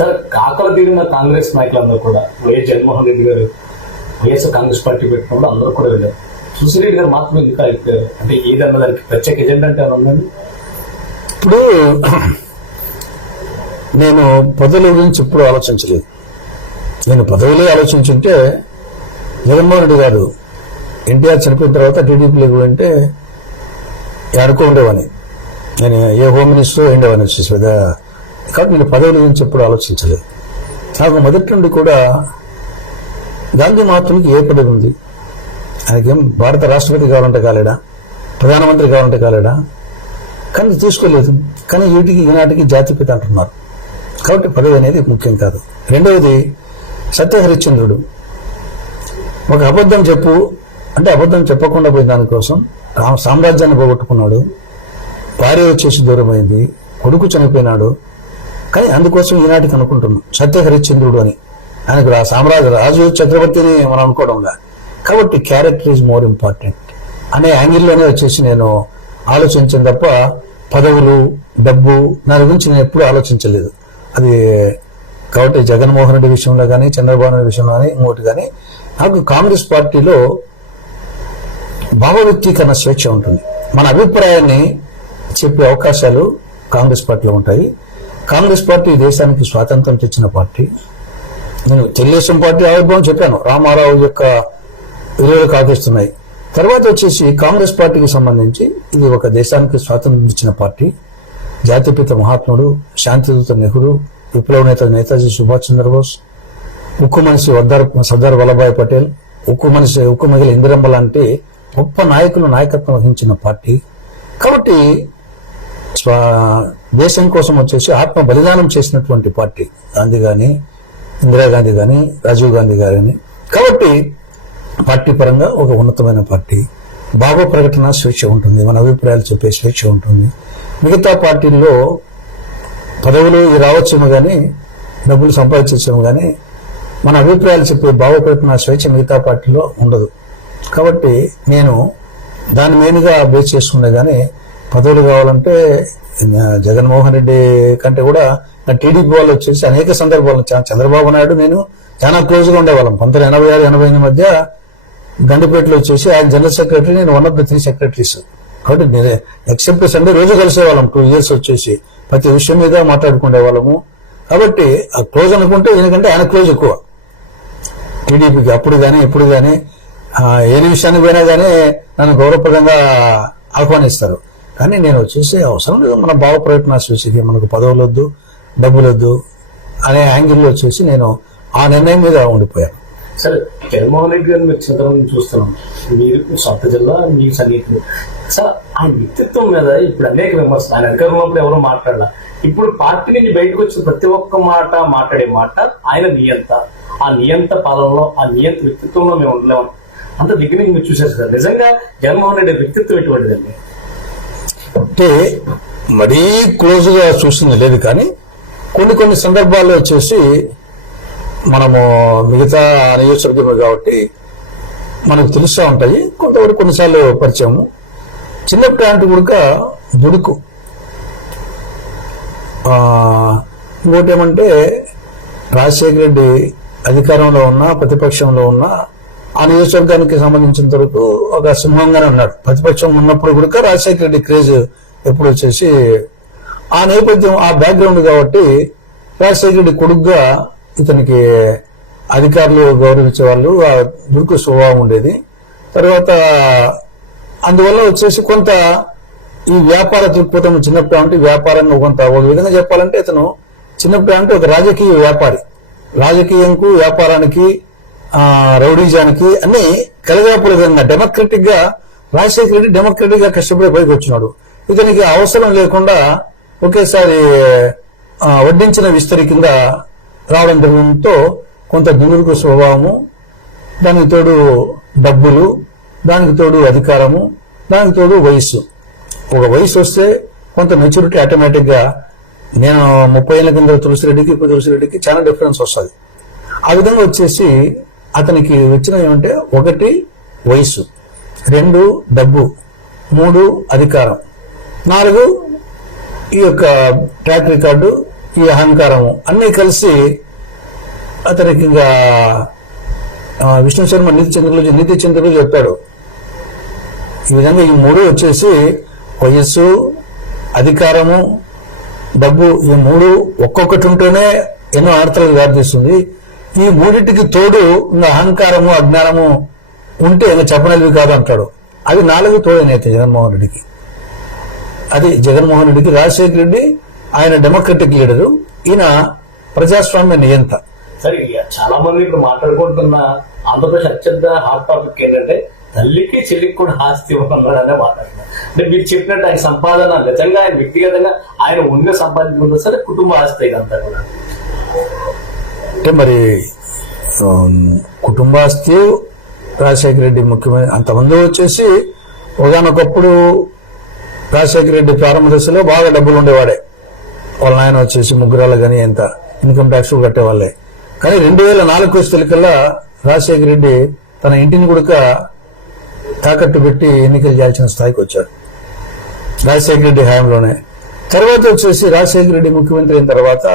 Sir కాకలు తీరిన కాంగ్రెస్ నాయకులందరూ కూడా వైఎస్ జగన్మోహన్ రెడ్డి గారు వైఎస్ఆర్ కాంగ్రెస్ పార్టీ పెట్టినప్పుడు అందరూ కూడా వెళ్ళారు. సుశీరెడ్డి గారు మాత్రం ఎందుకు అయిపోయారు? అంటే ఏదన్నా దానికి ప్రత్యేక ఎజెండా అంటే ఉందండి. ఇప్పుడు నేను పదవుల గురించి ఎప్పుడు ఆలోచించలేదు. నేను పదవులే ఆలోచించుంటే జగన్మోహన్ రెడ్డి గారు ఎన్టీఆర్ చనిపోయిన తర్వాత టీడీపీలోకి అంటే ఆడుకో ఉండేవాని, నేను ఏ హోమ్ మినిస్టర్ ఉండేవాని వచ్చేసి పెద్ద. కాబట్టి నేను పదవుల గురించి ఎప్పుడు ఆలోచించలేదు. నాకు మొదటి నుండి కూడా గాంధీ మహాత్మునికి ఏ పదవి ఉంది? ఆయనకేం భారత రాష్ట్రపతి కావాలంటే కాలేడా, ప్రధానమంత్రి కావాలంటే కాలేడా? కానీ తీసుకోలేదు. కానీ వీటికి ఈనాటికి జాతిపిత అంటున్నారు. కాబట్టి పదవి అనేది ముఖ్యం కాదు. రెండవది, సత్యహరిశ్చంద్రుడు ఒక అబద్ధం చెప్పు అంటే అబద్ధం చెప్పకుండా పోయిన దానికోసం సామ్రాజ్యాన్ని పోగొట్టుకున్నాడు. భార్య వచ్చేసి దూరమైంది, కొడుకు చనిపోయినాడు. కానీ అందుకోసం ఈనాటికి అనుకుంటున్నాం సత్యహరిశ్చంద్రుడు అని. ఆయనకు రాజు చక్రవర్తిని మనం అనుకోవడంలా. కాబట్టి క్యారెక్టర్ ఈజ్ మోర్ ఇంపార్టెంట్ అనే యాంగిల్లోనే వచ్చేసి నేను ఆలోచించాను తప్ప పదవులు, డబ్బు దాని గురించి నేను ఎప్పుడూ ఆలోచించలేదు. అది కాబట్టి జగన్మోహన్ రెడ్డి విషయంలో కానీ, చంద్రబాబు నాయుడు విషయంలో కానీ, ఇంకోటి కానీ, నాకు కాంగ్రెస్ పార్టీలో భావ వ్యక్తీకరణ స్వేచ్ఛ ఉంటుంది. మన అభిప్రాయాన్ని చెప్పే అవకాశాలు కాంగ్రెస్ పార్టీలో ఉంటాయి. కాంగ్రెస్ పార్టీ దేశానికి స్వాతంత్రం తెచ్చిన పార్టీ. నేను తెలుగుదేశం పార్టీ ఆవిర్భావం చెప్పాను, రామారావు యొక్క విలువలు కాకేస్తున్నాయి. తర్వాత వచ్చేసి కాంగ్రెస్ పార్టీకి సంబంధించి ఇది ఒక దేశానికి స్వాతంత్రం ఇచ్చిన పార్టీ. జాతిపిత మహాత్ముడు, శాంతిదూత నెహ్రూ, విప్లవ నేత నేతాజీ సుభాష్ చంద్రబోస్, ఉక్కు మనిషి సర్దార్ వల్లభాయ్ పటేల్, ఉక్కు మహిళ ఇందిరమ్మ లాంటి గొప్ప నాయకులు నాయకత్వం వహించిన పార్టీ. కాబట్టి దేశం కోసం వచ్చేసి ఆత్మ బలిదానం చేసినటువంటి పార్టీ గాంధీ గాని, ఇందిరాగాంధీ గాని, రాజీవ్ గాంధీ గాని. కాబట్టి పార్టీ పరంగా ఒక ఉన్నతమైన పార్టీ. భావ ప్రకటన స్వేచ్ఛ ఉంటుంది, మన అభిప్రాయాలు చెప్పే స్వేచ్ఛ ఉంటుంది. మిగతా పార్టీల్లో పదవులు రావచ్చేమో కానీ, డబ్బులు సంపాదించేమో కానీ, మన అభిప్రాయాలు చెప్పే భావ ప్రకటన స్వేచ్ఛ మిగతా పార్టీలో ఉండదు. కాబట్టి నేను దాని మెయిన్గా బేస్ చేసుకునే కానీ పదవులు కావాలంటే జగన్మోహన్ రెడ్డి కంటే కూడా నా టీడీపీ వాళ్ళు వచ్చేసి అనేక సందర్భాలు చంద్రబాబు నాయుడు నేను చాలా క్లోజ్గా ఉండేవాళ్ళం. 1986-88 మధ్య గండిపేటలో వచ్చేసి ఆయన జనరల్ సెక్రటరీ, నేను వన్ ఆఫ్ ద 3 సెక్రటరీస్. కాబట్టి నేను ఎక్సెప్ట్ సండే రోజు కలిసేవాళ్ళం. 2 years వచ్చేసి ప్రతి విషయం మీద మాట్లాడుకునే వాళ్ళము. కాబట్టి ఆ క్లోజ్ అనుకుంటే ఎందుకంటే ఆయన క్లోజ్ ఎక్కువ టీడీపీకి. అప్పుడు కానీ ఇప్పుడు కానీ ఏ విషయానికి పోయినా కానీ నన్ను గౌరవప్రదంగా ఆహ్వానిస్తారు. కానీ నేను వచ్చేసి అవసరం లేదు, మన భావ ప్రయత్న చూసి మనకు పదవులు వద్దు, డబ్బులు వద్దు అనే యాంగిల్లో వచ్చేసి నేను ఆ నిర్ణయం మీద ఉండిపోయాను. సరే, జగన్మోహన్ రెడ్డి గారిని మీరు చిత్రం చూస్తున్నాం, మీరు సొంత జిల్లా, మీ సన్నిహితులు. సార్, ఆ వ్యక్తిత్వం మీద ఇప్పుడు అనేక విమర్శలు. ఆయన అధికారంలో ఉన్నప్పుడు ఎవరో మాట్లాడాల. ఇప్పుడు పార్టీ నుంచి బయటకు వచ్చిన ప్రతి ఒక్క మాట మాట్లాడే మాట ఆయన నియంత. ఆ నియంత పాలనలో, ఆ నియంత వ్యక్తిత్వంలో మేము ఉండలేము. అంత దగ్గర నుంచి మీరు చూసేది సార్. నిజంగా జగన్మోహన్ రెడ్డి వ్యక్తిత్వం ఎటువంటిదండి? అంటే మరీ క్లోజ్గా చూసింది లేదు, కానీ కొన్ని సందర్భాల్లో వచ్చేసి మనము మిగతా నియోజకవర్గం కాబట్టి మనకు తెలుస్తూ ఉంటాయి. కొంతవరకు కొన్నిసార్లు పరిచయము. చిన్నప్పుడు అంటే కూడా దుడుకు. ఇంకోటి ఏమంటే రాజశేఖర రెడ్డి అధికారంలో ఉన్నా ప్రతిపక్షంలో ఉన్నా ఆ నియోజకవర్గానికి సంబంధించినంత వరకు ఒక సింహంగానే ఉన్నాడు. ప్రతిపక్షం ఉన్నప్పుడు కూడా రాజశేఖర రెడ్డి క్రేజ్ ఎప్పుడు వచ్చేసి ఆ నేపథ్యం, ఆ బ్యాక్గ్రౌండ్ కాబట్టి రాజశేఖర రెడ్డి కొడుకుగా ఇతనికి అధికారులు గౌరవించే వాళ్ళు, ఆ దుర్గు స్వభావం ఉండేది. తర్వాత అందువల్ల వచ్చేసి కొంత ఈ వ్యాపార దృక్పథం చిన్నప్పుడు అంటే వ్యాపారంగా కొంత ఒక విధంగా చెప్పాలంటే ఇతను చిన్నప్పుడు అంటే ఒక రాజకీయ వ్యాపారి. రాజకీయంకు, వ్యాపారానికి, రౌడీజానికి అన్ని కలగాపుల విధంగా డెమోక్రటిక్ గా రాజశేఖర రెడ్డి డెమోక్రటిక్ గా కష్టపడి పైకి వచ్చినాడు. ఇతనికి అవసరం లేకుండా ఒకేసారి వడ్డించిన విస్తరి కింద రావడం జరగడంతో కొంత దుర్గు స్వభావము, దానికి తోడు డబ్బులు, దానికి తోడు అధికారము, దానికి తోడు వయస్సు. ఒక వయసు వస్తే కొంత మెచ్యూరిటీ ఆటోమేటిక్ గా, నేను 30 ఏళ్ల కింద తులసిరెడ్డికి ఇప్పుడు తులసిరెడ్డికి చాలా డిఫరెన్స్ వస్తుంది. ఆ విధంగా వచ్చేసి అతనికి వచ్చిన ఏమంటే 1 వయసు, 2 డబ్బు, 3 అధికారం, 4 ఈ యొక్క ట్రాక్ రికార్డు, ఈ అహంకారము అన్నీ కలిసి అతనికి ఇంకా విష్ణు శర్మ నీతి చంద్రులు చెప్పాడు. ఈ విధంగా ఈ మూడు వచ్చేసి వయస్సు, అధికారము, డబ్బు, ఈ మూడు ఒక్కొక్కటి ఉంటేనే ఎన్నో ఆడతలకు దారితీస్తుంది. ఈ మూడింటికి తోడు ఇంకా అహంకారము, అజ్ఞానము ఉంటే ఇంకా చెప్పనవి కాదు అంటాడు. అవి 4 తోడైనైతే జగన్మోహన్ రెడ్డికి. అది జగన్మోహన్ రెడ్డికి. రాజశేఖర రెడ్డి ఆయన డెమోక్రటిక్ లీడరు, ఈయన ప్రజాస్వామ్య నియంత. సరే, చాలా మంది ఇప్పుడు మాట్లాడుకుంటున్న ఆంధ్రప్రదేశ్ అత్యంత హాట్ టాపిక్ ఏంటంటే తల్లికి చెల్లికి కూడా ఆస్తి ఇవ్వమన్నాడనే మాట్లాడుతున్నారు. అంటే మీరు చెప్పినట్టు ఆయన సంపాదన నిజంగా ఆయన వ్యక్తిగతంగా ఆయన ఉన్న సంపాదించుకుంటే సరే కుటుంబ ఆస్తి ఇదంతా కూడా. అంటే మరి కుటుంబాస్తి రాజశేఖర రెడ్డి ముఖ్యమైన అంతమంది వచ్చేసి ఒకనొకప్పుడు రాజశేఖర రెడ్డి ప్రారంభ దశలో బాగా డబ్బులు ఉండేవాడే. వాళ్ళ ఆయన వచ్చేసి ముగ్గురాలు కానీ ఎంత ఇన్కమ్ ట్యాక్స్ కట్టేవాళ్ళే. కానీ 2004 వచ్చేకల్లా రాజశేఖర రెడ్డి తన ఇంటిని కూడా తాకట్టు పెట్టి ఎన్నికలు చేయాల్సిన స్థాయికి వచ్చాడు రాజశేఖర రెడ్డి హయాంలోనే. తర్వాత వచ్చేసి రాజశేఖర రెడ్డి ముఖ్యమంత్రి అయిన తర్వాత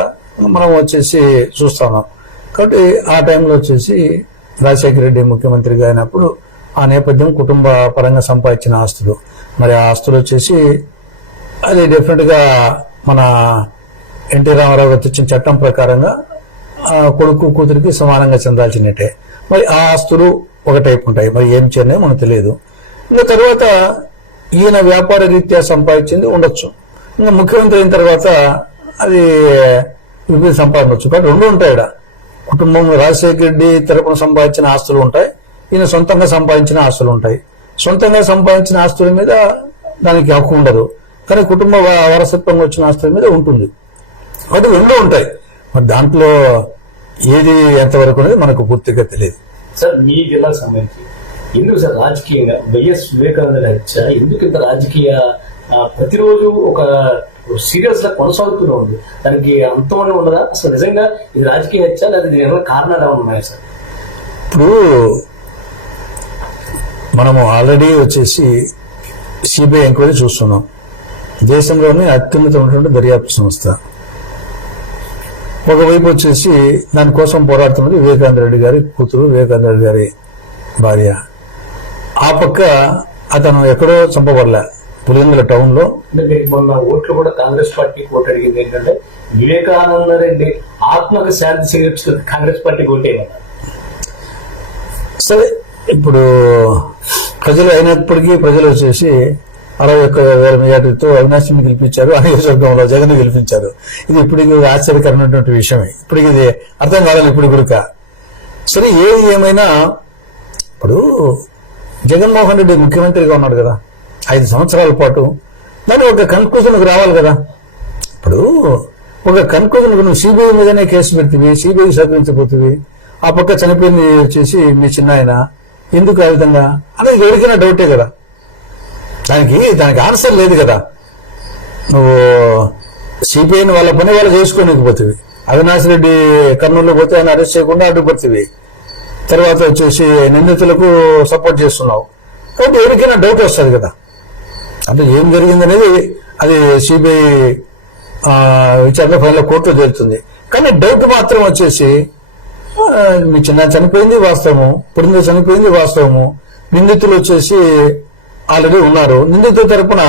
మనం వచ్చేసి చూస్తాము. కాబట్టి ఆ టైంలో వచ్చేసి రాజశేఖర రెడ్డి ముఖ్యమంత్రిగా అయినప్పుడు ఆ నేపథ్యం కుటుంబ పరంగా సంపాదించిన ఆస్తులు, మరి ఆ ఆస్తులు వచ్చేసి అది డెఫినెట్గా మన ఎన్టీ రామారావు గారు తెచ్చిన చట్టం ప్రకారంగా కొడుకు కూతురికి సమానంగా చెందాల్సినట్టే. మరి ఆ ఆస్తులు ఒక టైప్ ఉంటాయి, మరి ఏం చేయనే మనకు తెలియదు. ఇంకా తర్వాత ఈయన వ్యాపార రీత్యా సంపాదించింది ఉండొచ్చు. ఇంకా ముఖ్యమంత్రి అయిన తర్వాత అది వివిధ సంపాదించవచ్చు. కానీ 2 ఉంటాయి ఇక్కడ. కుటుంబం రాజశేఖర రెడ్డి తరపున సంపాదించిన ఆస్తులు ఉంటాయి, ఈయన సొంతంగా సంపాదించిన ఆస్తులు ఉంటాయి. సొంతంగా సంపాదించిన ఆస్తుల మీద దానికి హక్కు ఉండదు, కానీ కుటుంబ వారసత్వంగా వచ్చిన ఆస్తుల మీద ఉంటుంది. అది 2 ఉంటాయి. మరి దాంట్లో ఏది ఎంతవరకు అనేది మనకు పూర్తిగా తెలియదు. సార్, మీ జిల్లాకు సంబంధించి ఎందుకు సార్ రాజకీయంగా వైఎస్ వివేకానంద హత్య ఎందుకు ఇంత రాజకీయ ప్రతిరోజు ఒక సీరియస్ గా కొనసాగుతూనే ఉంది? దానికి అంతం ఉండదా? అసలు నిజంగా ఇది రాజకీయ హత్య లేదా దీని ఏమైనా కారణాలు ఏమైనా ఉన్నాయా సార్? ఇప్పుడు మనము ఆల్రెడీ వచ్చేసి సిబిఐ ఎంక్వైరీ చూస్తున్నాం. దేశంలోనే అత్యున్నతమైనటువంటి దర్యాప్తు సంస్థ. ఒకవైపు వచ్చేసి దానికోసం పోరాడుతున్నది వివేకానంద రెడ్డి గారి కూతురు, వివేకానంద రెడ్డి గారి భార్య. ఆ పక్క అతను ఎక్కడో చంపబడలే, పులివెందుల టౌన్ లో. మొన్న ఓట్లు కూడా కాంగ్రెస్ పార్టీకి ఓటు అడిగింది ఏంటంటే వివేకానంద రెడ్డి ఆత్మకు శాంతి చేకూర్చుకుని కాంగ్రెస్ పార్టీకి ఓటేయమన్నారు. సరే, ఇప్పుడు ప్రజలు అయినప్పటికీ ప్రజలు వచ్చేసి 61,000 మెజార్టీతో అవినాష్ని గెలిపించారు, నియోజకవర్గంలో జగన్ గెలిపించారు. ఇది ఇప్పటికీ ఆశ్చర్యకరమైనటువంటి విషయమే. ఇప్పటికి ఇది అర్థం కావాలి ఇప్పుడు కూడా. సరే, ఏది ఏమైనా ఇప్పుడు జగన్మోహన్ రెడ్డి ముఖ్యమంత్రిగా ఉన్నాడు కదా 5 సంవత్సరాల పాటు. దాన్ని ఒక కన్క్లూజన్కి రావాలి కదా. ఇప్పుడు ఒక కన్క్లూజన్కి నువ్వు సిబిఐ మీదనే కేసు పెడుతుంది, సిబిఐ సహకరించబోతుంది. ఆ పక్క చనిపోయింది వచ్చేసి మీ చిన్న ఆయన, ఎందుకు ఆ విధంగా అనేది ఎవరికైనా డౌటే కదా. దానికి ఆన్సర్ లేదు కదా. నువ్వు సిపిఐని వాళ్ళ పని వాళ్ళు చేసుకోలేకపోతుంది. అవినాష్ రెడ్డి కర్నూలులో పోతే ఆయన అరెస్ట్ చేయకుండా అడ్డుపడుతుంది. తర్వాత వచ్చేసి నిందితులకు సపోర్ట్ చేస్తున్నావు. కాబట్టి ఎవరికైనా డౌట్ వస్తుంది కదా. అంటే ఏం జరిగిందనేది అది సిబిఐ విచారణ ఫైనల్ కోర్టులో జరుగుతుంది. కానీ డౌట్ మాత్రం వచ్చేసి మీ చిన్న చనిపోయింది వాస్తవము, పురింద చనిపోయింది వాస్తవము, నిందితులు వచ్చేసి ఆల్రెడీ ఉన్నారు. నిందితుల తరపున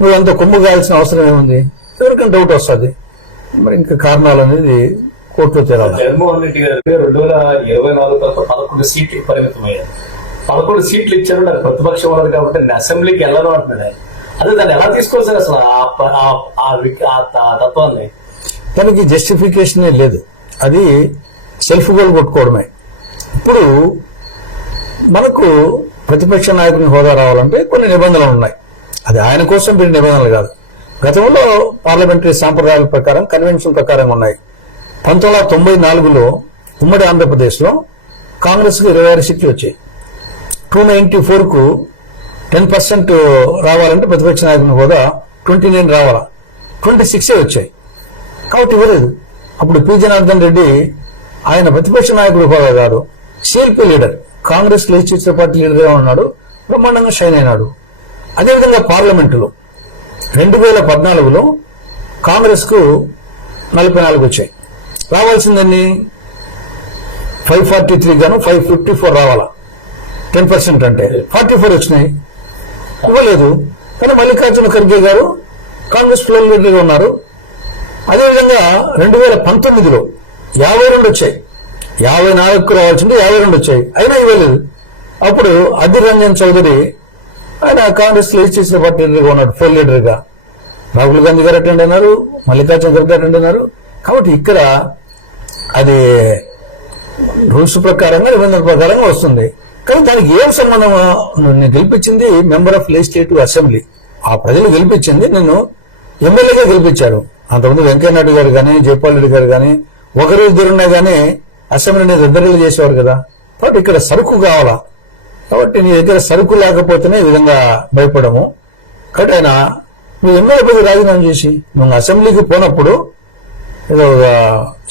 నువ్వు అంత కొమ్ము కాయాల్సిన అవసరం ఏముంది? ఎవరికైనా డౌట్ వస్తుంది. మరి ఇంకా కారణాలు అనేది కోర్టులో తేరాలి. జగన్మోహన్ రెడ్డి గారు 2024 తర్వాత 11 సీట్లకు పరిమితమయ్యారు. 11 సీట్లు ఇచ్చారు, నాకు ప్రతిపక్షం ఉన్నది కాబట్టి నేను అసెంబ్లీకి వెళ్ళను అంటున్నాడు ఆయన. అదే దాన్ని ఎలా తీసుకోవాలి అసలు ఆ తత్వాన్ని? దానికి జస్టిఫికేషనే లేదు. అది సెల్ఫ్ గోల్ కొట్టుకోవడమే. ఇప్పుడు మనకు ప్రతిపక్ష నాయకుని హోదా రావాలంటే కొన్ని నిబంధనలు ఉన్నాయి. అది ఆయన కోసం వీరి నిబంధనలు కాదు. గతంలో పార్లమెంటరీ సాంప్రదాయాల ప్రకారం, కన్వెన్షన్ ప్రకారం ఉన్నాయి. 1994లో ఉమ్మడి ఆంధ్రప్రదేశ్లో కాంగ్రెస్కు 26 సీట్లు వచ్చాయి. 294కు 10% రావాలంటే ప్రతిపక్ష నాయకుని హోదా 29 రావాలా, 26 వచ్చాయి. కాబట్టి ఇవ్వలేదు. అప్పుడు పి జనార్దన్ రెడ్డి ఆయన ప్రతిపక్ష నాయకుడు హోదా కాదు, CLP leader, Congress legislative party లీడర్గా ఉన్నాడు, బ్రహ్మాండంగా షైన్ అయినాడు. అదేవిధంగా పార్లమెంటులో 2014లో కాంగ్రెస్కు 44 వచ్చాయి. రావాల్సిందని 543 గాను 554 రావాలా, 10% అంటే 44 వచ్చినాయి, ఇవ్వలేదు. కానీ మల్లికార్జున ఖర్గే గారు కాంగ్రెస్ ఫ్లోర్ లీడర్గా ఉన్నారు. అదేవిధంగా 2019లో 52 వచ్చాయి, 54కు రావాల్సింది 52 వచ్చాయి, అయినా ఇవ్వలేదు. అప్పుడు అధిర్ రంజన్ చౌదరి ఆయన కాంగ్రెస్ లో చేసిన పార్టీ లీడర్గా ఉన్నాడు, ఫ్లోర్ లీడర్గా. రాహుల్ గాంధీ గారు అటెండ్ అయినారు, మల్లికార్జున ఖర్గే అటెండ్ అయినారు. కాబట్టి ఇక్కడ అది రూల్స్ ప్రకారంగా నిబంధనల ప్రకారంగా వస్తుంది. కానీ దానికి ఏం సంబంధం? నేను గెలిపించింది మెంబర్ ఆఫ్ లెజిస్లేటివ్ అసెంబ్లీ, ఆ ప్రజలు గెలిపించింది నిన్ను ఎమ్మెల్యేగా గెలిపించారు. అంతకుముందు వెంకయ్యనాయుడు గారు కానీ జైపాల్ రెడ్డి గారు కానీ ఒకరు ఇద్దరున్నా కానీ అసెంబ్లీని ఇద్దరు చేసేవారు కదా. కాబట్టి ఇక్కడ సరుకు కావాలా, కాబట్టి నీ దగ్గర సరుకు లేకపోతేనే ఈ విధంగా భయపడము. కాబట్టి ఆయన నువ్వు ఎమ్మెల్యే పదవి రాజీనామా చేసి నువ్వు అసెంబ్లీకి పోనప్పుడు ఏదో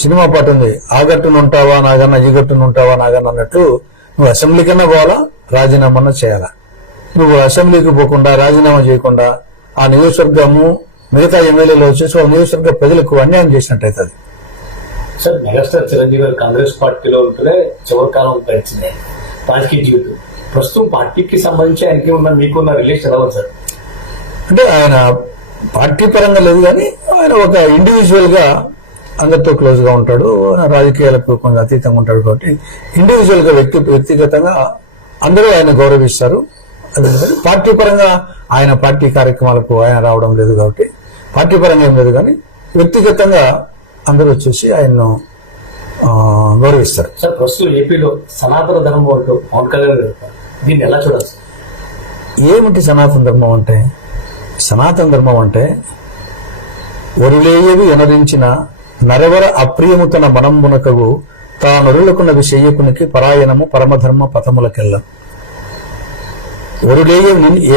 సినిమా పాట ఉంది, ఆ గట్టును ఉంటావా నాగన్నా, ఈ గట్టును ఉంటావా నాగన్నా అన్నట్టు నువ్వు అసెంబ్లీకన్నా పోవాలా, రాజీనామా చేయాలా. నువ్వు అసెంబ్లీకి పోకుండా రాజీనామా చేయకుండా ఆ నియోజకవర్గము మిగతా ఎమ్మెల్యేలు వచ్చేసి వాళ్ళ నియోజకవర్గ ప్రజలకు అన్యాయం చేసినట్టు అవుతుంది. సార్, మెగాస్టార్ చిరంజీవి గారు కాంగ్రెస్ పార్టీలో ఉంటూనే చివరి కాలం గడిచింది రాజకీయ జీవితం. ప్రస్తుతం పార్టీకి సంబంధించి ఆయనకి ఉన్న మీకున్న రిలేషన్ ఎలా ఉంది సార్? అంటే ఆయన పార్టీ పరంగా లేదు కానీ ఆయన ఒక ఇండివిజువల్ గా అందరితో క్లోజ్ గా ఉంటాడు, రాజకీయాలకు కొంచెం అతీతంగా ఉంటాడు. కాబట్టి ఇండివిజువల్ గా వ్యక్తిగతంగా అందరూ ఆయన గౌరవిస్తారు. అదే పార్టీ పరంగా ఆయన పార్టీ కార్యక్రమాలకు ఆయన రావడం లేదు కాబట్టి పార్టీ పరంగా ఏం లేదు, కానీ వ్యక్తిగతంగా అందరూ వచ్చేసి ఆయన్ను గౌరవిస్తారు. సార్, ప్రస్తుతం ఏపీలో సనాతన ధర్మం అంటూ పవన్ కళ్యాణ్ గారు దీన్ని ఎలా చూడాలి? ఏమిటి సనాతన ధర్మం అంటే? సనాతన ధర్మం అంటే ఒరులేయవి ఎనరించిన నరవర అప్రియము తన మనంబునకగు తానొరులకున్నవి చెయ్యకునికి పరాయణము పరమధర్మ పథములకెళ్ళ. ఒరులేయ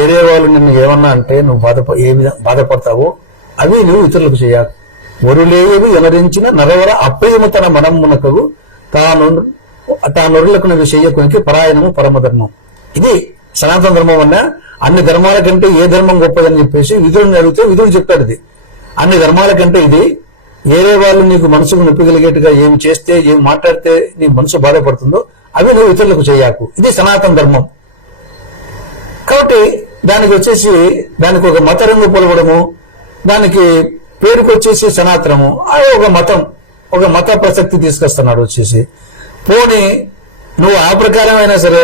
ఏరే వాళ్ళు నిన్ను ఏమన్నా అంటే నువ్వు ఏ విధంగా బాధపడతావో అవి నువ్వు ఇతరులకు చేయాలి. ఒరులేయవి ఎనరించిన నరవర అప్రియము తన మనంబునకగు తానొరులకున్నవి చెయ్యకునికి పరాయణము పరమధర్మం. ఇది సనాతన ధర్మం అన్న అన్ని ధర్మాల కంటే ఏ ధర్మం గొప్పదని చెప్పేసి విధుడిని అడిగితే విధుడు చెప్తాడు, ఇది అన్ని ధర్మాల కంటే ఇది, వేరే వాళ్ళు నీకు మనసుకు నొప్పిగలిగేట్టుగా ఏం చేస్తే ఏం మాట్లాడితే నీ మనసు బాధపడుతుందో అవి నువ్వు ఇతరులకు చేయకు, ఇది సనాతన ధర్మం. కాబట్టి దానికి వచ్చేసి దానికి ఒక మత రంగు పొలవడము, దానికి పేరుకు వచ్చేసి సనాతనము, అది ఒక మత ప్రసక్తి తీసుకొస్తున్నాడు వచ్చేసి. పోనీ నువ్వు ఆ ప్రకారం అయినా సరే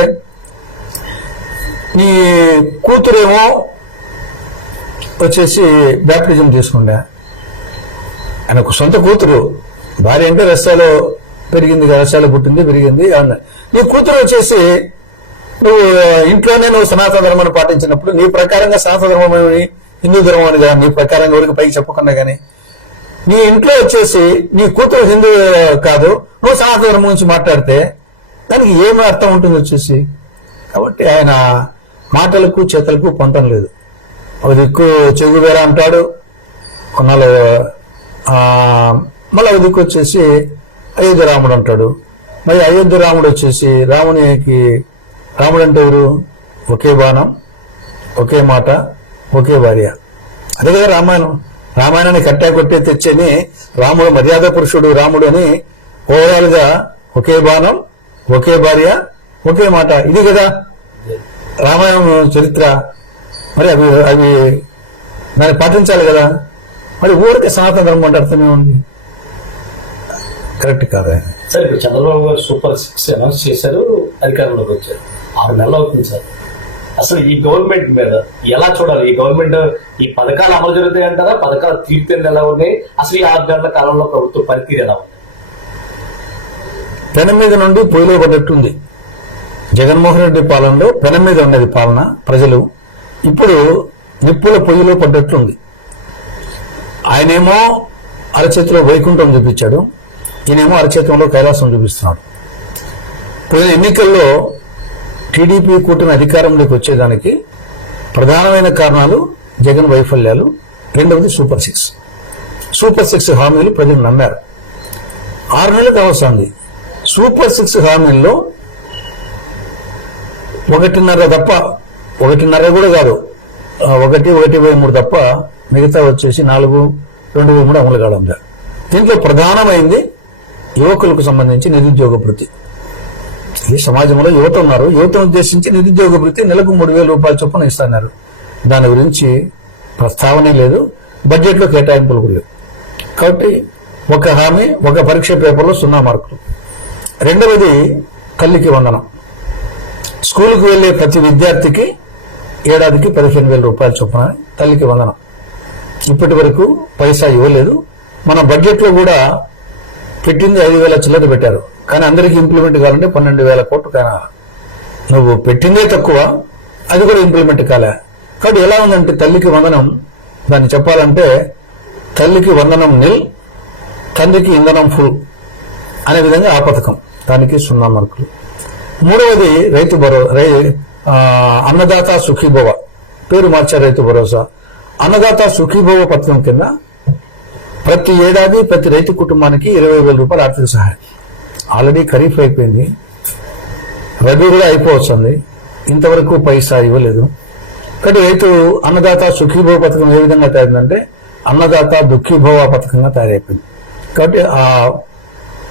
నీ కూతురేమో వచ్చేసి బ్యాప్టిజం తీసుకుంటా, ఆయన ఒక సొంత కూతురు, భార్య అంటే రష్యాలో పెరిగింది, రష్యాలో పుట్టింది పెరిగింది అన్న, నీ కూతురు వచ్చేసి నువ్వు ఇంట్లోనే నువ్వు సనాతన ధర్మాన్ని పాటించినప్పుడు నీ ప్రకారంగా సనాతన ధర్మం హిందూ ధర్మం అని నీ ప్రకారంగా ఎవరికి పైకి చెప్పకుండా కానీ నీ ఇంట్లో వచ్చేసి నీ కూతురు హిందూ కాదు, నువ్వు సనాతన ధర్మం గురించి మాట్లాడితే దానికి ఏమి అర్థం ఉంటుంది వచ్చేసి. కాబట్టి ఆయన మాటలకు చేతలకు పొంతం లేదు. ఒక దిక్కు చెగువేరా అంటాడు, కొన్నాళ్ళు మళ్ళీ ఒక దిక్కు వచ్చేసి అయోధ్య రాముడు అంటాడు. మరి అయోధ్య రాముడు వచ్చేసి రాముడు అంటే ఎవరు? ఒకే బాణం, ఒకే మాట, ఒకే భార్య. అదే కదా రామాయణాన్ని కట్టా కొట్టే తెచ్చని రాముడు మర్యాద పురుషుడు రాముడు అని ఓవరాల్ గా ఒకే బాణం, ఒకే భార్య, ఒకే మాట, ఇది కదా రామాయణం చరిత్ర. మరి అవి దాన్ని పాటించాలి కదా. మరి ఊరికే సనాతన ధర్మం అంటే అర్థమే ఉంది, కరెక్ట్ కాదా? సార్, ఇప్పుడు చంద్రబాబు గారు Super 6 అనౌన్స్ చేశారు, అధికారంలోకి వచ్చారు, 6 నెలలు అవుతుంది సార్. అసలు ఈ గవర్నమెంట్ మీద ఎలా చూడాలి? ఈ గవర్నమెంట్ ఈ పథకాలు అమలు జరుగుతాయి అంటారా? పథకాలు తీర్పులు ఎలా ఉన్నాయి? అసలు ఈ 6 గంటల కాలంలో ప్రభుత్వ పనితీరు ఎలా ఉంది? పెనం మీద నుండి పొయ్యిలో పడ్డట్టుంది. జగన్మోహన్ రెడ్డి పాలనలో పెనం మీద ఉండేది పాలన, ప్రజలు ఇప్పుడు నిప్పుల పొయ్యిలో పడ్డట్లుంది. ఆయనేమో అరచేతిలో వైకుంఠం చూపించాడు, ఈయనేమో అరచేతంలో కైలాసం చూపిస్తున్నాడు. పోయిన ఎన్నికల్లో టీడీపీ కూటమి అధికారంలోకి వచ్చేదానికి ప్రధానమైన కారణాలు జగన్ వైఫల్యాలు, రెండవది సూపర్ సిక్స్ హామీలు ప్రజలు నమ్మారు. 6 నెలలు కావస్తుంది. సూపర్ 6 హామీల్లో 1.5 తప్ప, 1.5 కూడా కాదు, 1.3 తప్ప మిగతా వచ్చేసి 4, 2.3 అమలు కావడం. దీంట్లో ప్రధానమైంది యువకులకు సంబంధించి నిరుద్యోగ భృతి. ఈ సమాజంలో యువత ఉన్నారు, యువతను ఉద్దేశించి నిరుద్యోగ భృతి నెలకు 3,000 రూపాయల చొప్పున ఇస్తున్నారు. దాని గురించి ప్రస్తావనే లేదు, బడ్జెట్లో కేటాయింపులు కూడా లేవు. కాబట్టి ఒక హామీ, ఒక పరీక్ష పేపర్లో 0 మార్కులు. రెండవది తల్లికి వందనం. స్కూలుకు వెళ్లే ప్రతి విద్యార్థికి ఏడాదికి 15,000 రూపాయల చొప్పున తల్లికి వందనం. ఇప్పటి వరకు పైసా ఇవ్వలేదు. మన బడ్జెట్లో కూడా పెట్టింది 5,000 చిల్లర పెట్టారు, కానీ అందరికీ ఇంప్లిమెంట్ కావాలంటే 12,000 కోట్లు. కానీ నువ్వు పెట్టిందే తక్కువ, అది కూడా ఇంప్లిమెంట్ కాలే. కాబట్టి ఎలా ఉందంటే తల్లికి వందనం, దాన్ని చెప్పాలంటే తల్లికి వందనం నిల్, తండ్రికి ఇంధనం ఫుల్ అనే విధంగా ఆ పథకం, దానికి 0 మార్కులు. మూడవది రైతు అన్నదాత సుఖీభవ, పేరు మార్చారు రైతు భరోసా. అన్నదాత సుఖీభవ పథకం కింద ప్రతి ఏడాది ప్రతి రైతు కుటుంబానికి 20,000 రూపాయల ఆర్థిక సహాయం. ఆల్రెడీ ఖరీఫ్ అయిపోయింది, రబీ కూడా అయిపోవచ్చింది, ఇంతవరకు పైసా ఇవ్వలేదు. కాబట్టి రైతు అన్నదాత సుఖీభవ పథకం ఏ విధంగా తయారైందంటే అన్నదాత దుఃఖీభవ పథకంగా తయారైపోయింది. కాబట్టి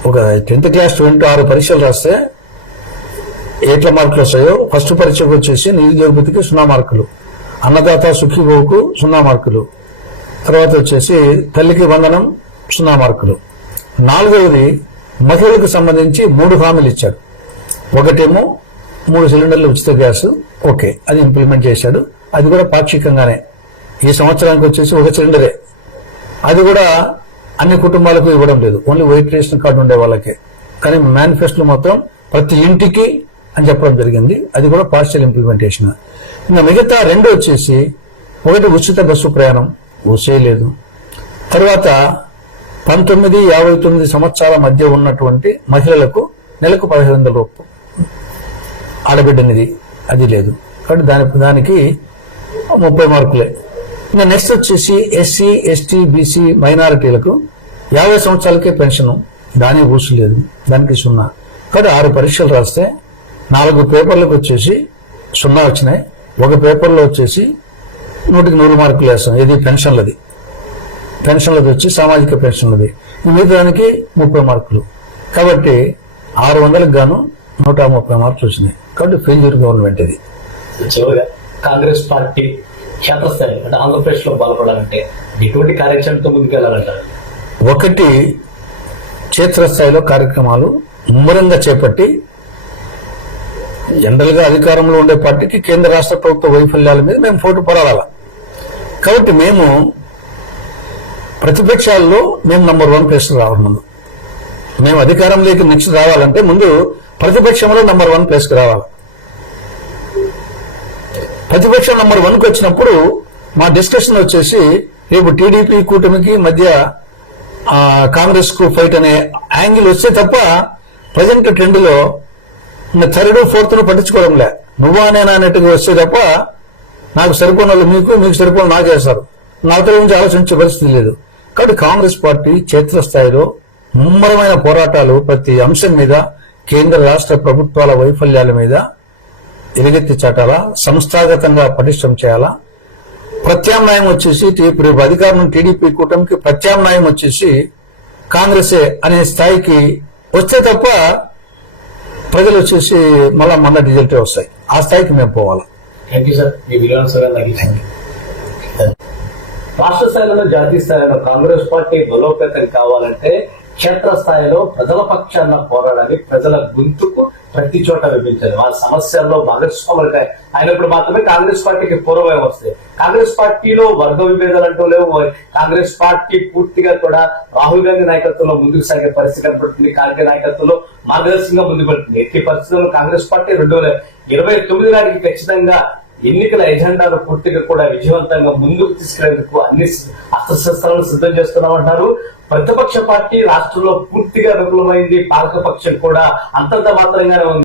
ఒక 10th క్లాస్ 26 పరీక్షలు రాస్తే ఎట్ల మార్కులు వస్తాయో, ఫస్ట్ పరీక్షకు వచ్చేసి నిరుద్యోగ భృతికి 0 మార్కులు, అన్నదాత సుఖీభవకు 0 మార్కులు, తర్వాత వచ్చేసి తల్లికి వందనం 0 మార్కులు. నాలుగవది మహిళలకు సంబంధించి 3 హామీలు ఇచ్చాడు. ఒకటేమో 3 సిలిండర్లు ఉచిత గ్యాస్, ఓకే, అది ఇంప్లిమెంట్ చేశాడు. అది కూడా పాక్షికంగానే, ఈ సంవత్సరానికి వచ్చేసి 1 సిలిండరే, అది కూడా అన్ని కుటుంబాలకు ఇవ్వడం లేదు, ఓన్లీ వైట్ రేషన్ కార్డు ఉండే వాళ్ళకే. కానీ మేనిఫెస్టో మొత్తం ప్రతి ఇంటికి అని చెప్పడం జరిగింది, అది కూడా పార్షియల్ ఇంప్లిమెంటేషన్. ఇంకా మిగతా 2 వచ్చేసి, ఒకటి ఉచిత బస్సు ప్రయాణం ఊసేయలేదు. తర్వాత 19-59 సంవత్సరాల మధ్య ఉన్నటువంటి మహిళలకు నెలకు 1,500 రూపాయలు ఆడబిడ్డనిది, అది లేదు. కాబట్టి దానికి 30 మార్కులే. ఇంకా నెక్స్ట్ వచ్చేసి ఎస్సీ, ఎస్టీ, బీసీ మైనారిటీలకు 50 సంవత్సరాలకే పెన్షన్, దాని ఊసు లేదు, దానికి 0. కాబట్టి 6 పరీక్షలు రాస్తే 4 పేపర్లకు వచ్చేసి 0 వచ్చినాయి. ఒక పేపర్లో వచ్చేసి 100కి 100 మార్కులు వేస్తాం, ఇది పెన్షన్లది వచ్చి సామాజిక పెన్షన్లది, మిగతా దానికి 30 మార్కులు. కాబట్టి 600కి గాను 130 మార్కులు వచ్చినాయి. కాబట్టి ఫెయిల్యూర్ గవర్నమెంట్ ఇది. చివరిగా కాంగ్రెస్ పార్టీ క్షేత్రస్థాయి అంటే ఆంధ్రప్రదేశ్ లో బలపడాలంటే ఎటువంటి కార్యాచరణతో ముందుకెళ్లాలంటారు? ఒకటి, క్షేత్రస్థాయిలో కార్యక్రమాలు ముమ్మరంగా చేపట్టి, జనరల్ గా అధికారంలో ఉండే పార్టీకి కేంద్ర రాష్ట్ర ప్రభుత్వ వైఫల్యాల మీద మేము పోటీ పడాల. కాబట్టి మేము ప్రతిపక్షాల్లో మేము నంబర్ 1 ప్లేస్ రావాలి. ముందు మేము అధికారంలోకి నెక్స్ట్ రావాలంటే ముందు ప్రతిపక్షంలో నంబర్ 1 ప్లేస్కి రావాలి. ప్రతిపక్షం నంబర్ 1కి వచ్చినప్పుడు మా డిస్కషన్ వచ్చేసి రేపు టీడీపీ కూటమికి మధ్య కాంగ్రెస్ కు ఫైట్ అనే యాంగిల్ వస్తే తప్ప ప్రజెంట్ ట్రెండ్ లో 3rd, 4th పట్టించుకోవడంలే, నువ్వా నేనా అన్నట్టుగా వస్తే తప్ప నాకు సరిపోయిన వాళ్ళు మీకు సరిపోయిన నాకు వేస్తారు, నాతో గురించి ఆలోచించే పరిస్థితి లేదు. కాబట్టి కాంగ్రెస్ పార్టీ క్షేత్రస్థాయిలో ముమ్మరమైన పోరాటాలు ప్రతి అంశం మీద, కేంద్ర రాష్ట్ర ప్రభుత్వాల వైఫల్యాల మీద ఎలుగెత్తి చాటాలా, సంస్థాగతంగా పటిష్టం చేయాలా. ప్రత్యామ్నాయం వచ్చేసి రేపు అధికారం టీడీపీ కూటమికి ప్రత్యామ్నాయం వచ్చేసి కాంగ్రెసే అనే స్థాయికి వస్తే తప్ప ప్రజలు వచ్చేసి మళ్ళా మన రిజల్టే వస్తాయి. ఆ స్థాయికి మేము పోవాలి. థ్యాంక్ యూ సార్, మీ విలువైన తగ్గించండి. రాష్ట్ర స్థాయిలో, జాతీయ స్థాయిలో కాంగ్రెస్ పార్టీ బలోపేతం కావాలంటే క్షేత్రస్థాయిలో ప్రజల పక్షాన పోరాడాలి, ప్రజల గొంతుకు ప్రతి చోట వినిపించాలి, వాళ్ళ సమస్యల్లో భాగస్వాములు అయినప్పుడు మాత్రమే కాంగ్రెస్ పార్టీకి పూర్వమే వస్తాయి. కాంగ్రెస్ పార్టీలో వర్గ విభేదాలు అంటూ లేవు. కాంగ్రెస్ పార్టీ పూర్తిగా కూడా రాహుల్ గాంధీ నాయకత్వంలో ముందుకు సాగే పరిస్థితి కనపడుతుంది, ఖార్గే నాయకత్వంలో మార్గదర్శకంగా ముందుకు పెడుతుంది. ఎట్టి పరిస్థితుల్లో కాంగ్రెస్ పార్టీ 2029 నాటికి ఖచ్చితంగా ఎన్నికల ఎజెండాను పూర్తిగా కూడా విజయవంతంగా ముందుకు తీసుకెళ్లేందుకు అన్ని అస్త్రశస్త్రాలను సిద్ధం చేస్తున్నామంటారు. ప్రతిపక్ష పార్టీ రాష్ట్రంలో పూర్తిగా విఫలమైంది, పాలకపక్షం కూడా అంతంత మాత్రంగానే ఉంది.